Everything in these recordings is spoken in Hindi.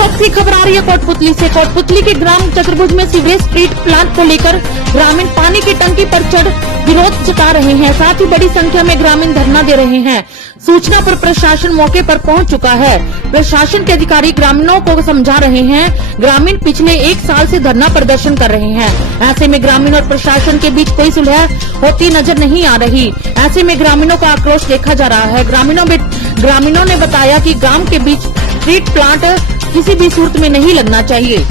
वक्त की खबर आ रही है कोटपुतली से। कोटपुतली के ग्राम चतुर्भुज में सीवरेज ट्रीट प्लांट को लेकर ग्रामीण पानी की टंकी पर चढ़ विरोध जता रहे हैं। साथ ही बड़ी संख्या में ग्रामीण धरना दे रहे हैं। सूचना पर प्रशासन मौके पर पहुंच चुका है। प्रशासन के अधिकारी ग्रामीणों को समझा रहे हैं। ग्रामीण पिछले 1 साल से धरना प्रदर्शन कर रहे हैं। ऐसे में ग्रामीण और प्रशासन के बीच कोई सुलह होती नजर नहीं आ रही। ऐसे में ग्रामीणों का आक्रोश देखा जा रहा है। ग्रामीणों ने बताया कि ग्राम के बीच ट्रीट प्लांट किसी भी सूरत में नहीं लगना चाहिए।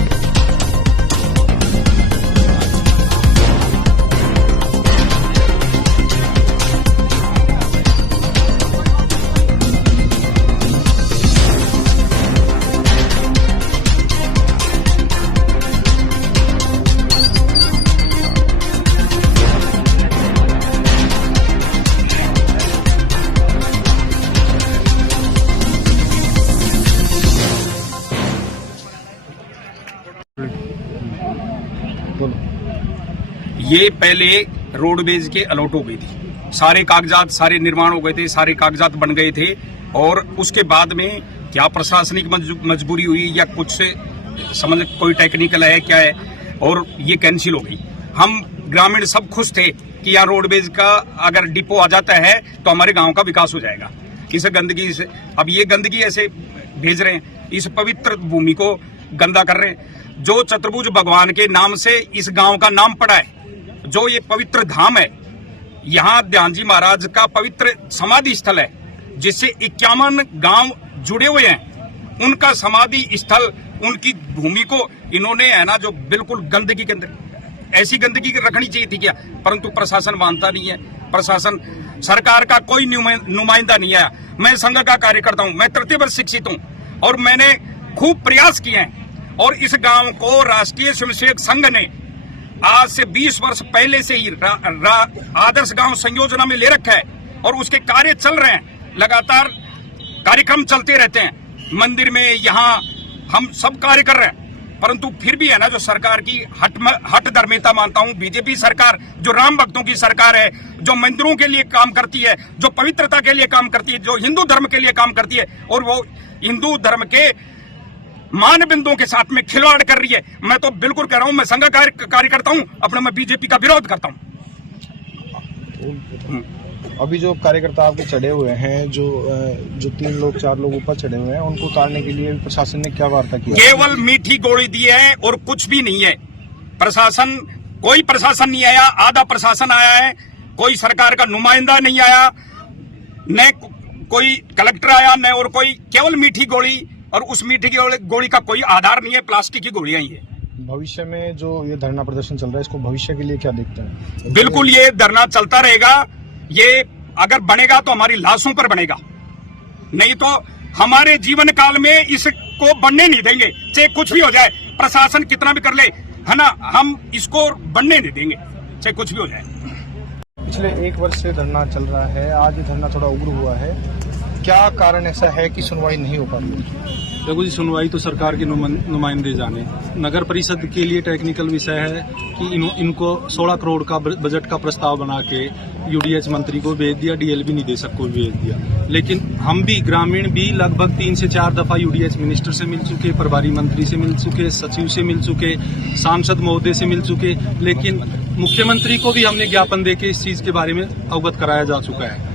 ये पहले रोडवेज के अलॉट हो गई थी, सारे कागजात सारे निर्माण हो गए थे, सारे कागजात बन गए थे और उसके बाद में क्या प्रशासनिक मजबूरी हुई या कुछ से समझ कोई टेक्निकल है क्या है और ये कैंसिल हो गई। हम ग्रामीण सब खुश थे कि यहाँ रोडवेज का अगर डिपो आ जाता है तो हमारे गांव का विकास हो जाएगा। इस गंदगी से अब ये गंदगी ऐसे भेज रहे हैं, इस पवित्र भूमि को गंदा कर रहे हैं। जो चतुर्भुज भगवान के नाम से इस गांव का नाम पड़ा है, जो ये पवित्र धाम है, यहाँ ध्यान जी महाराज का पवित्र समाधि स्थल है जिससे 51 गांव जुड़े हुए हैं। उनका समाधि स्थल, उनकी भूमि को इन्होंने है ना जो बिल्कुल गंदगी के अंदर, ऐसी गंदगी रखनी चाहिए थी क्या, परंतु प्रशासन मानता नहीं है। प्रशासन सरकार का कोई नुमाइंदा नहीं आया। मैं संघ का कार्यकर्ता हूँ, मैं तृतीय वर्ष शिक्षित हूँ और मैंने खूब प्रयास किए हैं और इस गांव को राष्ट्रीय स्वयंसेवक संघ ने आज से 20 वर्ष पहले से ही आदर्श गांव संयोजना में ले रखा है और उसके कार्य चल रहे हैं। लगातार कार्यक्रम चलते रहते हैं। मंदिर में यहाँ हम सब कार्य कर रहे हैं, परंतु फिर भी है ना जो सरकार की हट धर्मिता मानता हूँ। बीजेपी सरकार जो राम भक्तों की सरकार है, जो मंदिरों के लिए काम करती है, जो पवित्रता के लिए काम करती है, जो हिंदू धर्म के लिए काम करती है और वो हिंदू धर्म के मानबिंदुओं के साथ में खिलवाड़ कर रही है। मैं तो बिल्कुल कह रहा हूं, मैं संघ कार्यकर्ता हूं, अपने मैं बीजेपी का विरोध करता हूं। अभी जो कार्यकर्ता आपके चढ़े हुए हैं, जो 3 लोग 4 लोग ऊपर चढ़े हुए हैं, उनको उतारने के लिए प्रशासन ने क्या वार्ता की? केवल मीठी गोली दी है और कुछ भी नहीं है। कोई प्रशासन नहीं आया, आधा प्रशासन आया है, कोई सरकार का नुमाइंदा नहीं आया, न कोई कलेक्टर आया, न और कोई, केवल मीठी गोली और उस मीठी गोली का कोई आधार नहीं है, प्लास्टिक की गोलियां ही है। भविष्य में जो ये धरना प्रदर्शन चल रहा है, इसको भविष्य के लिए क्या देखते हैं? बिल्कुल ये धरना चलता रहेगा। ये अगर बनेगा तो हमारी लाशों पर बनेगा, नहीं तो हमारे जीवन काल में इसको बनने नहीं देंगे। चाहे कुछ भी हो जाए, प्रशासन कितना भी कर ले, है ना, हम इसको बनने नहीं देंगे, चाहे कुछ भी हो जाए। पिछले 1 वर्ष से धरना चल रहा है, आज ये धरना थोड़ा उग्र हुआ है। क्या कारण ऐसा है कि सुनवाई नहीं हो पा रही? देखो जी, सुनवाई तो सरकार के नुमाइंदे जाने। नगर परिषद के लिए टेक्निकल विषय है कि इनको 16 करोड़ का बजट का प्रस्ताव बना के यूडीएच मंत्री को भेज दिया, डीएलबी निदेशक को भेज दिया। लेकिन हम भी ग्रामीण भी लगभग 3 से 4 दफा यूडीएच मिनिस्टर से मिल चुके, प्रभारी मंत्री से मिल चुके, सचिव से मिल चुके, सांसद महोदय से मिल चुके, लेकिन मुख्यमंत्री को भी हमने ज्ञापन देके इस चीज के बारे में अवगत कराया जा चुका है।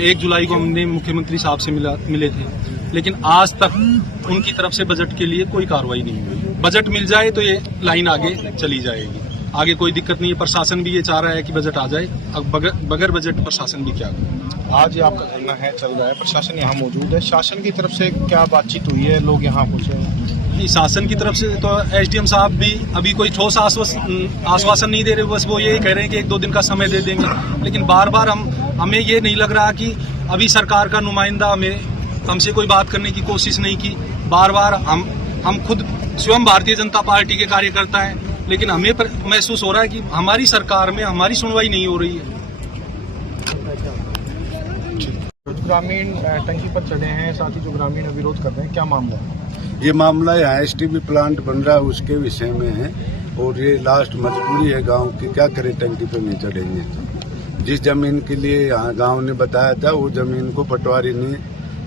1 जुलाई को हमने मुख्यमंत्री साहब से मिले थे, लेकिन आज तक उनकी तरफ से बजट के लिए कोई कार्रवाई नहीं हुई। बजट मिल जाए तो ये लाइन आगे चली जाएगी, आगे कोई दिक्कत नहीं है। प्रशासन भी ये चाह रहा है कि बजट आ जाए, अब बगैर बजट प्रशासन भी क्या करे। आज ये आपका धरना है, चल रहा है, प्रशासन यहाँ मौजूद है, शासन की तरफ से क्या बातचीत हुई है? लोग यहाँ पहुंचे हैं? शासन की तरफ से तो एसडीएम साहब भी अभी कोई ठोस आश्वासन नहीं दे रहे, बस वो यही कह रहे हैं कि 1-2 दिन का समय दे देंगे। लेकिन बार बार हमें ये नहीं लग रहा कि अभी सरकार का नुमाइंदा हमसे कोई बात करने की कोशिश नहीं की। बार बार हम खुद स्वयं भारतीय जनता पार्टी के कार्यकर्ता हैं, लेकिन हमें महसूस हो रहा है कि हमारी सरकार में हमारी सुनवाई नहीं हो रही है। ग्रामीण टंकी पर चढ़े हैं, साथ ही जो ग्रामीण विरोध कर रहे हैं, क्या मामला है? ये मामला यहाँ एसटीबी प्लांट बन रहा है उसके विषय में है और ये लास्ट मजबूरी है गांव की, क्या करे, टंकी पे नहीं चढ़ेंगे। जिस जमीन के लिए यहाँ गांव ने बताया था वो जमीन को पटवारी ने,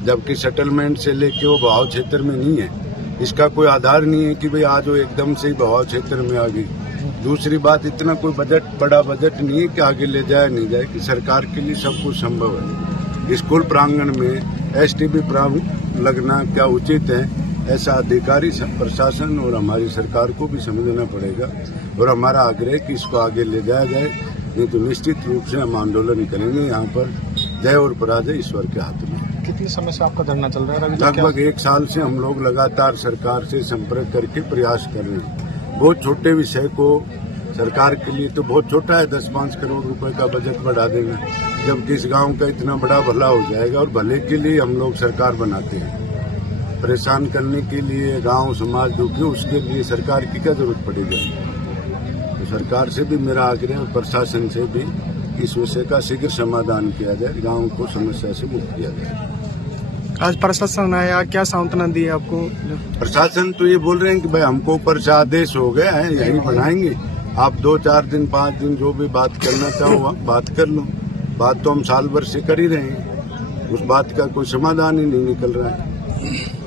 जबकि सेटलमेंट से लेके वो भाव क्षेत्र में नहीं है, इसका कोई आधार नहीं है कि भाई आज वो एकदम से ही बहाव क्षेत्र में आ गई। दूसरी बात, इतना कोई बड़ा बजट नहीं है कि आगे ले जाए नहीं जाए, कि सरकार के लिए सब कुछ संभव है। स्कूल प्रांगण में एसटीबी प्रांगण लगना क्या उचित है, ऐसा अधिकारी प्रशासन और हमारी सरकार को भी समझना पड़ेगा। और हमारा आग्रह है कि इसको आगे ले जाया जाए, नहीं तो निश्चित रूप से हम आंदोलन करेंगे। यहाँ पर जय और पराजय ईश्वर के हाथ में। कितनी समय से आपका धरना चल रहा है? लगभग 1 साल से हम लोग लगातार सरकार से संपर्क करके प्रयास कर रहे हैं। बहुत छोटे विषय को सरकार के लिए तो बहुत छोटा है, 10-5 करोड़ रुपए का बजट बढ़ा देना, जबकि इस गांव का इतना बड़ा भला हो जाएगा। और भले के लिए हम लोग सरकार बनाते हैं, परेशान करने के लिए गांव समाज दुखी, उसके लिए सरकार की क्या जरूरत पड़ेगी। तो सरकार से भी मेरा आग्रह और प्रशासन से भी इस विषय का शीघ्र समाधान किया जाए, गांव को समस्या से मुक्त किया जाए। आज प्रशासन आया, क्या सांत्वना दी आपको? प्रशासन तो ये बोल रहे हैं कि भाई हमको ऊपर से आदेश हो गए हैं, यही बनाएंगे, आप 2-4 दिन 5 दिन जो भी बात करना चाहो आप बात कर लो। बात तो हम साल भर से कर ही रहे हैं, उस बात का कोई समाधान ही नहीं निकल रहा है।